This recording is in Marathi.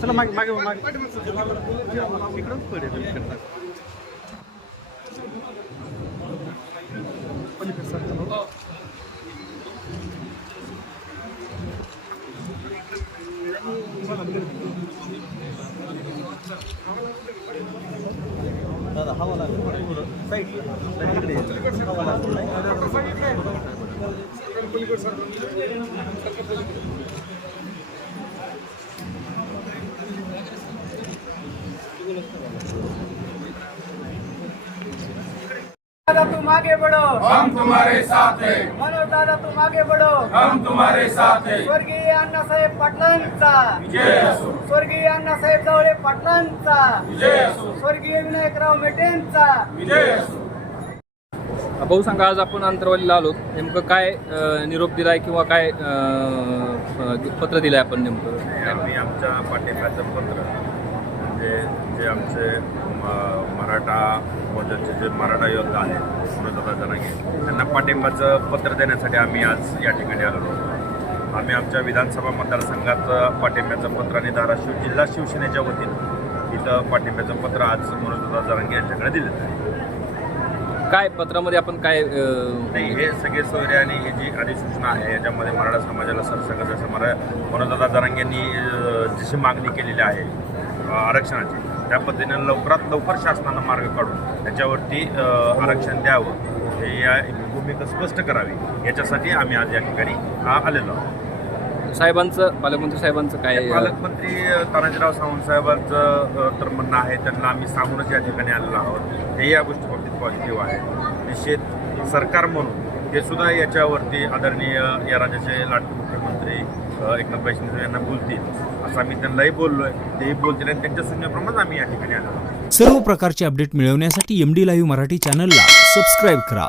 चला मागे मागे मागे इकडं पडेल फिरतात दादा हवा लागला. साईड इकडे हवा दादा तुम आगे बढ़ो. हम तुम्हारे साथ हैं। मनोज दादा तुम आगे बढ़ो. हम तुम्हारे साथ हैं। स्वर्गीय अण्णासाहेब पाटलांचा. विजय असो। स्वर्गीय अण्णासाहेब जावळे पाटलांचा. विजय असो। स्वर्गीय विनायकराव मेटेंचा. विजय असो। भाऊ सांगा आज आपण अंतरवालीला आलो. नेमकं काय निरोप दिलाय किंवा काय पत्र दिलंय आपण नेमकं? आम्ही आमच्या पाठिंब्याचं पत्र म्हणजे जे आमचे मराठा मोर्चाचे जे मराठा योद्धा आहेत मनोजदादा जरांगे त्यांना पाठिंबाचं पत्र देण्यासाठी आम्ही आज या ठिकाणी आलो आहोत. आम्ही आमच्या विधानसभा मतदारसंघाचं पाठिंब्याचं पत्र आणि धाराशिव जिल्हा शिवसेनेच्या वतीनं इथं पाठिंब्याचं पत्र आज मनोजदादा जरांगे यांच्याकडे दिलेलं आहे. काय पत्रामध्ये आपण काय नाही हे सगळे सोयरे आणि ही जी अधिसूचना आहे याच्यामध्ये मराठा समाजाला सरसकट जसं मरा मनोजदादा जरांगेंनी अं, जशी मागणी केलेली आहे आरक्षणाची त्या पद्धतीनं लवकरात लवकर शासनानं मार्ग काढून त्याच्यावरती आरक्षण द्यावं. हे या भूमिका स्पष्ट करावी. याच्यासाठी आम्ही आज या ठिकाणी आलेलो आहोत. साहेबांचं पालकमंत्री साहेबांचं काय पालकमंत्री तानाजीराव सावंत साहेबांचं तर म्हणणं आहे त्यांना आम्ही सांगूनच या ठिकाणी आलेलो आहोत. हे या गोष्टी बाबतीत पॉझिटिव्ह आहे. निश्चित सरकार म्हणून ते सुद्धा याच्यावरती आदरणीय या राज्याचे लाडके मुख्यमंत्री एकनाथ शिंदे यांना बोलतील. असं आम्ही त्यांनाही बोललो आहे तेही बोलतील आणि त्यांच्या सूचनेप्रमाणे आम्ही या ठिकाणी आलो. सर्व प्रकारचे अपडेट मिळवण्यासाठी एम डी लाईव्ह मराठी चॅनलला सबस्क्राईब करा.